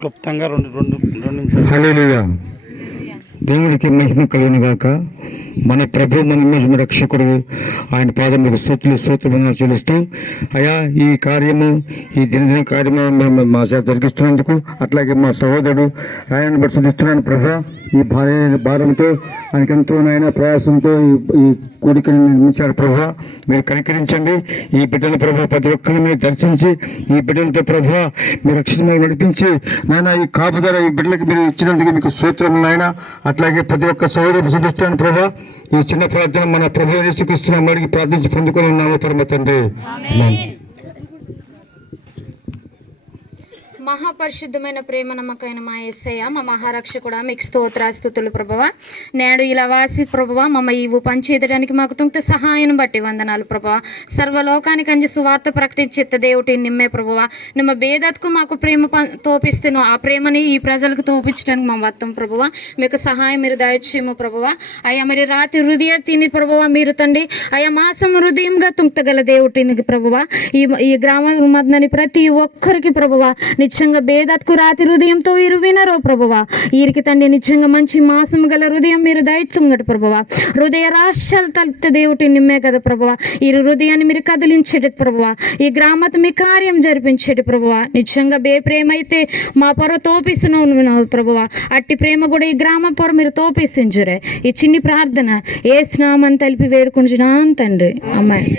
క్లుప్తంగా రెండు రెండు రెండు నిమిషాలు. హల్లెలూయా. దేవునికి మహిమ కలిగిన గాక మన ప్రభు మన మీద రక్షకుడు ఆయన పాదములకు స్తోత్రులు స్తోత్రములు చెల్లిస్తాం అయా ఈ కార్యము ఈ దినదిన కార్యము మేము మా చేత జరిగిస్తున్నందుకు అట్లాగే మా సహోదరుడు ఆయన బట్టి శుద్ధిస్తున్నాను ప్రభా. ఈ భార్య భారంతో ఆయనకెంతో నాయన ప్రయాసంతో ఈ- ఈ కోరికను నిర్మించాడు ప్రభా మీరు కనికరించండి. ఈ బిడ్డల ప్రభా ప్రతి ఒక్కరిని మీరు దర్శించి ఈ బిడ్డలతో ప్రభా మీరు రక్షితమైన నడిపించి నాయన ఈ కాపుదల ఈ బిడ్డలకు మీరు ఇచ్చినందుకు మీకు సూత్రం నాయన. అట్లాగే ప్రతి ఒక్క సహోదరు శుద్ధిస్తాను ప్రభా ఈ చిన్న ప్రార్థన మన ప్రభు యేసుక్రీస్తున్న అడిగి ప్రార్థించి పొందుకొని ఉన్నాము పరమ తండ్రి. మహాపరిశుద్ధమైన ప్రేమ నమ్మకమైన మా ఎస్సయ్య మా మహారక్షకుడా మీకు స్తోత్రాస్తుతులు ప్రభవ. నేడు ఇలా వాసి ప్రభవ మమ్మ ఇవు పనిచేయడానికి మాకు తుంక్త సహాయం బట్టి వందనాలు ప్రభవ. సర్వలోకానికి అంజి సువార్త ప్రకటించేత్త దేవుటి నిమ్మే ప్రభవ. నిమ్మ భేదత్కు మాకు ప్రేమ ప- ఆ ప్రేమని ఈ ప్రజలకు తోపించడానికి మా వత్తం ప్రభవ. మీకు సహాయం మీరు దయచేయము ప్రభవ. అయ్యా మరి రాత్రి హృదయ తిని ప్రభవ మీరు తండ్రి. అయ్యా మాసం హృదయంగా తుంక్తగల దేవుటిని ప్రభువ. ఈ ఈ గ్రామ మధ్యని ప్రతి ఒక్కరికి ప్రభువ నిత్యంగా భేదత్కు రాతి హృదయంతో వీరు వినరో ప్రభువ. వీరికి తండ్రి నిత్యంగా మంచి మాసం గల హృదయం మీరు దయతుంగడు ప్రభువా. హృదయ రాష్ట్రాలు తల్త దేవుటి నిమ్మే కదా ప్రభువ. ఈ హృదయాన్ని మీరు కదిలించేటి ప్రభువ. ఈ గ్రామత మీ కార్యం జరిపించేటి ప్రభువ. నిత్యంగా బే ప్రేమ అయితే మా పొర తోపిస్తున్నావు ప్రభువ. అట్టి ప్రేమ కూడా ఈ గ్రామ పొర మీరు తోపిస్తుంచురే ఈ చిన్ని ప్రార్థన ఏ స్నామని తెలిపి వేడుకుంటున్నాను తండ్రి. అమ్మాయి